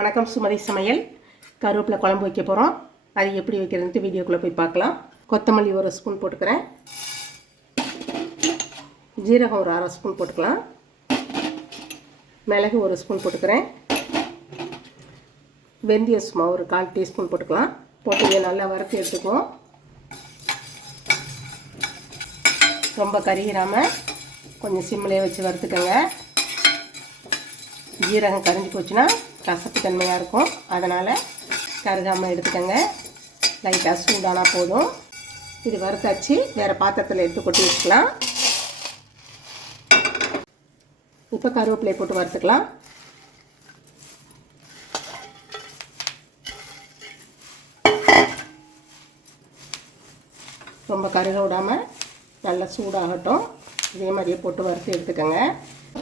வணக்கம். சுமதி சமையல். கருவேப்பிலை குழம்பு வைக்க போகிறோம். அது எப்படி வைக்கிறதுன்ட்டு வீடியோக்குள்ளே போய் பார்க்கலாம். கொத்தமல்லி ஒரு ஸ்பூன் போட்டுக்கிறேன். ஜீரகம் ஒரு அரை ஸ்பூன் போட்டுக்கலாம். மிளகு ஒரு ஸ்பூன் போட்டுக்கிறேன். வெந்தயம் சும்மா ஒரு 1/4 டீஸ்பூன் போட்டுக்கலாம். போட்டு நல்லா வறுத்து எடுத்துக்குவோம். ரொம்ப கருகிராமல் கொஞ்சம் சிம்மிலே வச்சு வறுத்துக்கோங்க. ஜீரகம் கரிஞ்சு போச்சுன்னா கசப்பு தன்மையாக இருக்கும். அதனால் கருகாமல் எடுத்துக்கோங்க. லைட்டாக சூடானா போதும். இது வறுத்தாச்சு. வேறு பாத்திரத்தில் எடுத்து கொட்டி வச்சுக்கலாம். இப்போ கருவேப்பிலை போட்டு வறுத்துக்கலாம். ரொம்ப கருக விடாமல் நல்லா சூடாகட்டும். இதே மாதிரியே போட்டு வறுத்து எடுத்துக்கோங்க.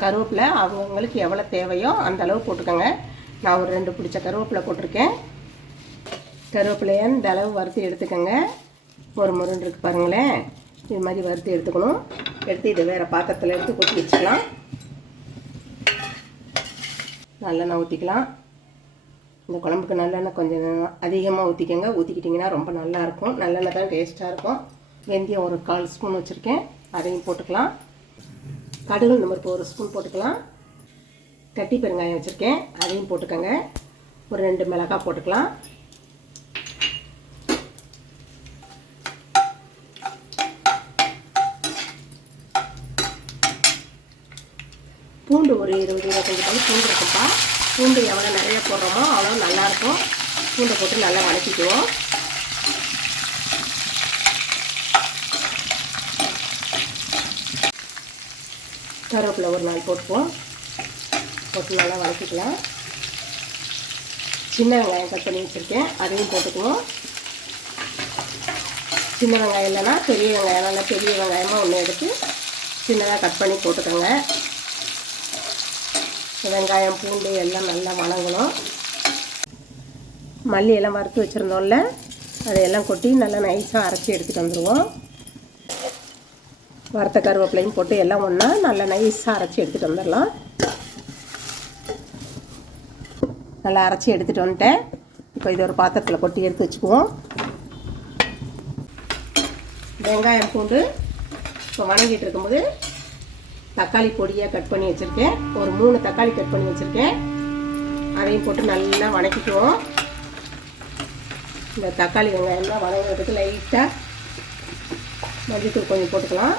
கருவேப்பிலை அவங்களுக்கு எவ்வளோ தேவையோ அந்த அளவு போட்டுக்கோங்க. நான் ஒரு 2 பிடிச்ச கருவேப்பிலை போட்டிருக்கேன். கருவேப்பிலையை இந்த அளவு வறுத்து எடுத்துக்கோங்க. ஒரு முருண்டு இருக்குது பாருங்களேன். இது மாதிரி வறுத்து எடுத்துக்கணும். எடுத்து இதை வேறு பாத்திரத்தில் எடுத்து கொட்டி வச்சுக்கலாம். நல்லெண்ணெய் ஊற்றிக்கலாம். இந்த குழம்புக்கு நல்லெண்ணெய் கொஞ்சம் அதிகமாக ஊற்றிக்கோங்க. ஊற்றிக்கிட்டிங்கன்னா ரொம்ப நல்லாயிருக்கும். நல்லெண்ணெய் தான் டேஸ்ட்டாக இருக்கும். வெந்தயம் ஒரு 1/4 ஸ்பூன் வச்சுருக்கேன். அதையும் போட்டுக்கலாம். கடுகு நம்பருக்கு ஒரு ஸ்பூன் போட்டுக்கலாம். கட்டி பெருங்காயம் வச்சுருக்கேன். அதையும் போட்டுக்கோங்க. ஒரு 2 மிளகாய் போட்டுக்கலாம். பூண்டு ஒரு 20-25 பல்லு பூண்டு இருக்குப்பா. பூண்டு எவ்வளோ நிறைய போடுறோமோ அவ்வளோ நல்லாயிருக்கும். பூண்டை போட்டு நல்லா வதக்கிக்குவோம். கருவேப்பிலை ஒரு 4 போட்டுக்குவோம். போட்டு நல்லா வதக்கிக்கலாம். சின்ன வெங்காயம் கட் பண்ணி வச்சுருக்கேன். அதையும் போட்டுக்குவோம். சின்ன வெங்காயம் இல்லைன்னா பெரிய வெங்காயம், நல்லா பெரிய வெங்காயமாக ஒன்று எடுத்து சின்னதாக கட் பண்ணி போட்டுக்கோங்க. வெங்காயம் பூண்டு எல்லாம் நல்லா வணங்கணும். மல்லியெல்லாம் வறுத்து வச்சுருந்தோம்ல, அதையெல்லாம் கொட்டி நல்லா நைஸாக அரைச்சி எடுத்துகிட்டு வந்துடுவோம். வறுத்த கருவேப்பிலையும் போட்டு எல்லாம் ஒன்றா நல்லா நைஸாக அரைச்சி எடுத்துகிட்டு வந்துடலாம். நல்லா அரைச்சி எடுத்துகிட்டு வந்துட்டேன். இப்போ இது ஒரு பாத்திரத்தில் கொட்டி எடுத்து வச்சுக்குவோம். வெங்காயம் பூண்டு இப்போ வணங்கிட்டு இருக்கும்போது தக்காளி பொடியாக கட் பண்ணி வச்சுருக்கேன். ஒரு 3 தக்காளி கட் பண்ணி வச்சுருக்கேன். அதையும் போட்டு நல்லா வணக்கிக்குவோம். இந்த தக்காளி வெங்காயம்லாம் வணங்குறதுக்கு லைட்டாக மஞ்சத்தூள் கொஞ்சம் போட்டுக்கலாம்.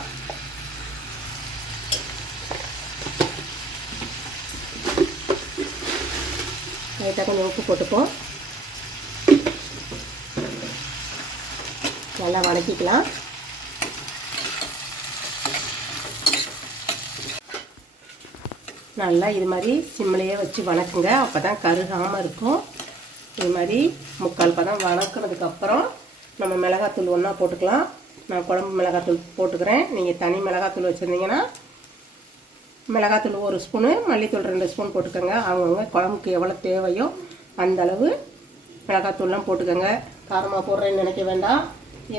லைட்டாக கொஞ்சம் உப்பு போட்டுப்போம். நல்லா வதக்கிக்கலாம். நல்லா இது மாதிரி சிம்மிலையே வச்சு வணக்குங்க. அப்போ தான் கருகாமல் இருக்கும். இது மாதிரி 3/4 பதம் வணக்கினதுக்கப்புறம் நம்ம மிளகாத்தூள் ஒன்றா போட்டுக்கலாம். நான் குழம்பு மிளகாத்தூள் போட்டுக்கிறேன். நீங்கள் தனி மிளகாத்தூள் வச்சுருந்தீங்கன்னா மிளகாத்தூள் 1 ஸ்பூனு, மல்லித்தூள் 2 ஸ்பூன் போட்டுக்கோங்க. அவங்கவுங்க குழம்புக்கு எவ்வளோ தேவையோ அந்த அளவு மிளகாத்தூள்லாம் போட்டுக்கோங்க. காரமாக போடுறேன்னு நினைக்க வேண்டாம்.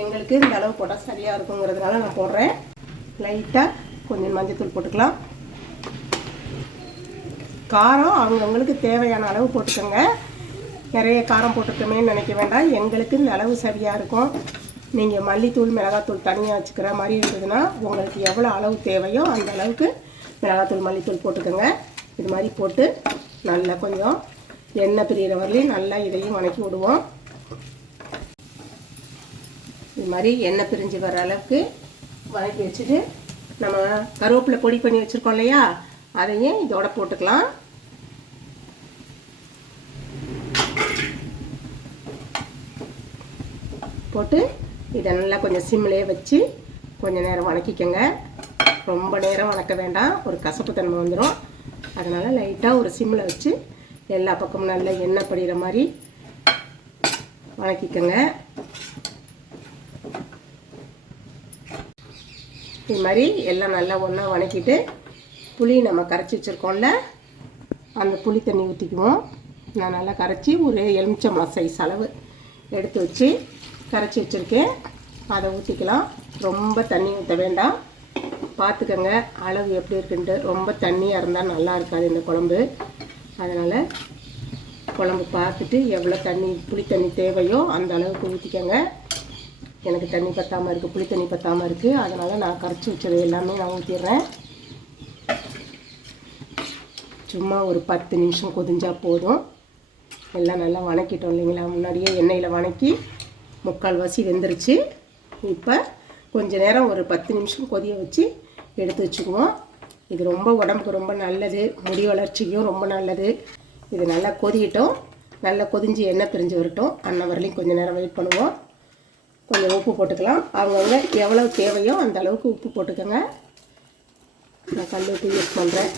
எங்களுக்கு இந்த அளவு போட்டால் சரியாக இருக்குங்கிறதுனால நான் போடுறேன். லைட்டாக கொஞ்சம் மஞ்சத்தூள் போட்டுக்கலாம். காரம் அவங்கவுங்களுக்கு தேவையான அளவு போட்டுக்கோங்க. நிறைய காரம் போட்டுக்கமேன்னு நினைக்க வேண்டாம். எங்களுக்கு இந்த அளவு சரியாக இருக்கும். நீங்கள் மல்லித்தூள் மிளகாத்தூள் தனியாக வச்சுக்கிற மாதிரி இருந்ததுன்னா உங்களுக்கு எவ்வளோ அளவு தேவையோ அந்த அளவுக்கு மிளகாத்தூள் மல்லித்தூள் போட்டுக்கோங்க. இது மாதிரி போட்டு நல்லா கொஞ்சம் எண்ணெய் பிரிகிற வரலையும் நல்லா இதையும் வணக்கி விடுவோம். இது மாதிரி எண்ணெய் பிரிஞ்சு வர அளவுக்கு வணக்கி வச்சுட்டு நம்ம கருவேப்பிலை பொடி பண்ணி வச்சுருக்கோம் இல்லையா, அதையும் இதோட போட்டுக்கலாம். போட்டு இதை நல்லா கொஞ்சம் சிம்மிலே வச்சு கொஞ்சம் நேரம் வணக்கிக்கோங்க. ரொம்ப நேரம் வணக்க வேண்டாம், ஒரு கசப்பு தன்மை வந்துடும். அதனால் லைட்டாக ஒரு சிம்மில் வச்சு எல்லா பக்கமும் நல்லா எண்ணெய் படிகிற மாதிரி வணக்கிக்கோங்க. இது மாதிரி எல்லாம் நல்லா ஒன்றா வணக்கிட்டு புளி நம்ம கரைச்சி வச்சுருக்கோம்ல, அந்த புளி தண்ணி ஊற்றிக்குவோம். நான் நல்லா கரைச்சி ஒரு எலுமிச்சம்பழம் சைஸ் அளவு எடுத்து வச்சு கரைச்சி வச்சுருக்கேன். அதை ஊற்றிக்கலாம். ரொம்ப தண்ணி ஊற்ற வேண்டாம். பார்த்துக்கங்க அளவு எப்படி இருக்குன்ட்டு. ரொம்ப தண்ணியாக இருந்தால் நல்லா இருக்காது இந்த குழம்பு. அதனால் குழம்பு பார்த்துட்டு எவ்வளோ தண்ணி புளி தண்ணி தேவையோ அந்த அளவுக்கு ஊற்றிக்கோங்க. எனக்கு தண்ணி பத்தாமல் இருக்குது, புளி தண்ணி பத்தாமல் இருக்குது. அதனால் நான் கரைச்சி வச்சது எல்லாமே நான் ஊற்றிடுறேன். சும்மா ஒரு 10 நிமிஷம் கொதிஞ்சால் போதும். எல்லாம் நல்லா வணக்கிட்டோம் இல்லைங்களா, முன்னாடியே எண்ணெயில் வணக்கி முக்கால்வாசி வெந்துருச்சு. இப்போ கொஞ்ச நேரம் ஒரு 10 நிமிஷம் கொதிய வச்சு எடுத்து வச்சுக்குவோம். இது ரொம்ப உடம்புக்கு ரொம்ப நல்லது, முடி வளர்ச்சிக்கும் ரொம்ப நல்லது. இது நல்லா கொதிக்கிட்டோம், நல்லா கொதிஞ்சு எண்ணெய் பிரிஞ்சு வரட்டும். அன்ன வரலையும் கொஞ்சம் நேரம் வெயிட் பண்ணுவோம். கொஞ்சம் உப்பு போட்டுக்கலாம். அவங்கவுங்க எவ்வளோ தேவையோ அந்த அளவுக்கு உப்பு போட்டுக்கோங்க. நான் கல் உப்பு யூஸ் பண்ணுறேன்.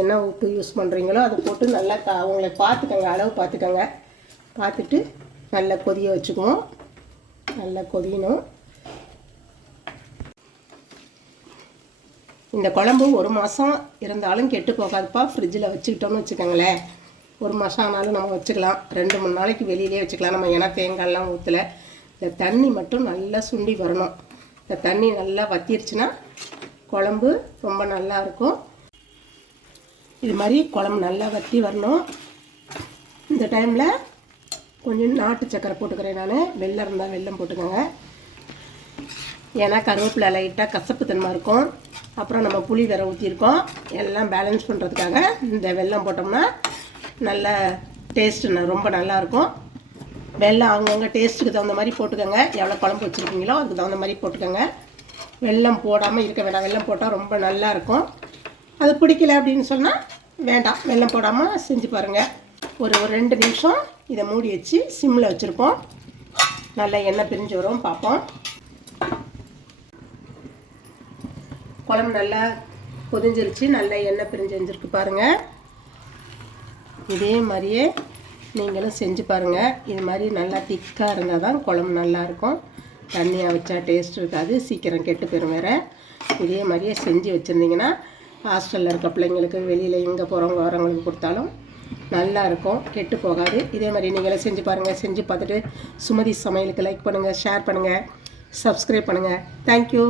என்ன உப்பு யூஸ் பண்ணுறீங்களோ அதை போட்டு நல்லா அவங்கள பார்த்துக்கோங்க, அளவு பார்த்துக்கோங்க. பார்த்துட்டு நல்லா கொதிய வச்சுக்குவோம். நல்லா கொதியணும். இந்த குழம்பு 1 மாதம் இருந்தாலும் கெட்டு போகாதுப்பா. ஃப்ரிட்ஜில் வச்சுக்கிட்டோம்னு வச்சுக்கோங்களேன், 1 மாதம் ஆனாலும் நம்ம வச்சுக்கலாம். 2-3 நாளைக்கு வெளியிலே வச்சுக்கலாம். நம்ம ஏன்னா தேங்காயெல்லாம் ஊற்றலை. இந்த தண்ணி மட்டும் நல்லா சுண்டி வரணும். இந்த தண்ணி நல்லா வத்திருச்சுன்னா குழம்பு ரொம்ப நல்லாயிருக்கும். இது மாதிரி குழம்பு நல்லா வற்றி வரணும். இந்த டைமில் கொஞ்சம் நாட்டு சக்கரை போட்டுக்கிறேன் நான். வெல்லம் இருந்தால் வெல்லம் போட்டுக்கோங்க. ஏன்னா கருவேப்பிலை லைட்டாக கசப்பு தன்மை இருக்கும். அப்புறம் நம்ம புளி வேற ஊற்றிருக்கோம். எல்லாம் பேலன்ஸ் பண்ணுறதுக்காக இந்த வெல்லம் போட்டோம்னா நல்ல டேஸ்ட்டு ரொம்ப நல்லாயிருக்கும். வெல்லம் அவங்கவுங்க டேஸ்ட்டுக்கு தகுந்த மாதிரி போட்டுக்கோங்க. எவ்வளோ குழம்பு வச்சுருக்கீங்களோ அதுக்கு தகுந்த மாதிரி போட்டுக்கோங்க. வெல்லம் போடாமல் இருக்க வேண்டாம். வெல்லம் போட்டால் ரொம்ப நல்லாயிருக்கும். அது பிடிக்கல அப்படின்னு சொன்னால் வேண்டாம், வெல்லம் போடாமல் செஞ்சு பாருங்கள். ஒரு 2 நிமிஷம் இதை மூடி வச்சு சிம்மில் வச்சுருப்போம். நல்லா எண்ணெய் பிரிஞ்சு வரும், பார்ப்போம். குழம்பு நல்லா கொதிஞ்சிருச்சு, நல்லா எண்ணெய் பிரிஞ்சு வந்துருக்கு பாருங்கள். இதே மாதிரியே நீங்களும் செஞ்சு பாருங்கள். இது மாதிரி நல்லா திக்காக இருந்தால் தான் குழம்பு நல்லாயிருக்கும். தண்ணியாக வச்சா டேஸ்ட் இருக்காது, சீக்கிரம் கெட்டு போயிடும் வேறு. இதே மாதிரியே செஞ்சு வச்சுருந்தீங்கன்னா ஹாஸ்டலில் இருக்க பிள்ளைங்களுக்கு, வெளியில் எங்கே போகிறவங்க வரவங்களுக்கு கொடுத்தாலும் நல்லாயிருக்கும், கெட்டு போகாது. இதே மாதிரி நீங்களும் செஞ்சு பாருங்கள். செஞ்சு பார்த்துட்டு சுமதி சமையலுக்கு லைக் பண்ணுங்கள், ஷேர் பண்ணுங்கள், சப்ஸ்கிரைப் பண்ணுங்கள். தேங்க்யூ.